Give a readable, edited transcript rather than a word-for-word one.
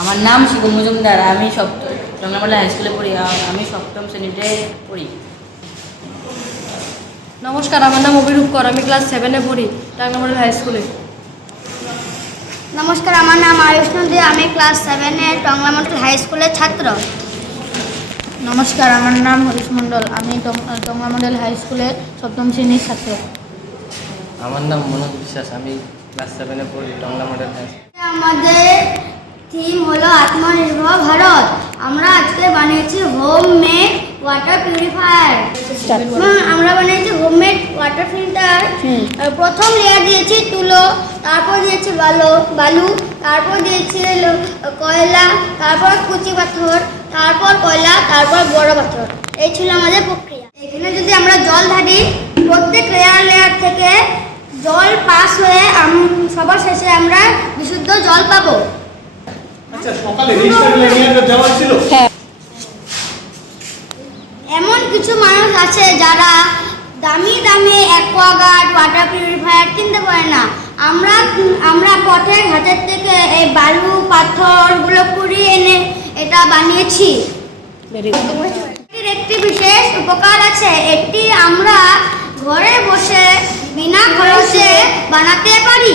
আমার নাম শিবু মজুমদার। আমি টঙ্গলামালা হাই স্কুলে পড়ি। আমি সপ্তম শ্রেণীতে পড়ি। নমস্কার, আমার নাম অভিরূপ কর। আমি ক্লাস 7-এ পড়ি টাঙ্গামাল হাই স্কুলে। নমস্কার, আমার নাম আয়ুষ নদী। আমি ক্লাস 7-এ টংলা মডেল হাই স্কুলের ছাত্র। নমস্কার, আমার নাম হরিশ মণ্ডল। আমি টংলা মডেল হাই স্কুলের সপ্তম শ্রেণীর ছাত্র। আমার নাম মনোজ বিশ্বাস। আমি ক্লাস 7-এ পড়ি টংলা মডেল হাই স্কুল। আমাদের থিম হলো আত্মনির্ভর ভারত। আমরা আজকে বানিয়েছি হোমমেড ওয়াটার পিউরিফায়ার। আমরা বানিয়েছি হোমমেড ওয়াটার ফিল্টার। প্রথম লেয়ার দিয়েছি তুলো, তারপর দিয়েছি বালু, তারপর দিয়েছি কয়লা, তারপর কুচি পাথর, তারপর কয়লা, তারপর বড় পাথর। এই ছিল আমাদের প্রক্রিয়া। এখানে যদি আমরা জল ঢালি, প্রত্যেক লেয়ার থেকে জল পাস হয়ে সবার শেষে আমরা বিশুদ্ধ জল পাবো। আচ্ছা, সকালে রেজিস্টার দেওয়া ছিল। এমন কিছু মানুষ আছে যারা দামি দামি অ্যাকোয়াগার্ড ওয়াটার পিউরিফায়ার কিনতে পারে না। আমরা পথের ঘাটের থেকে এই বালু পাথরগুলো কুড়িয়ে এনে এটা বানিয়েছি। এটির একটি বিশেষ উপকার আছে। এটি আমরা ঘরে বসে বিনা খরচে বানাতে পারি।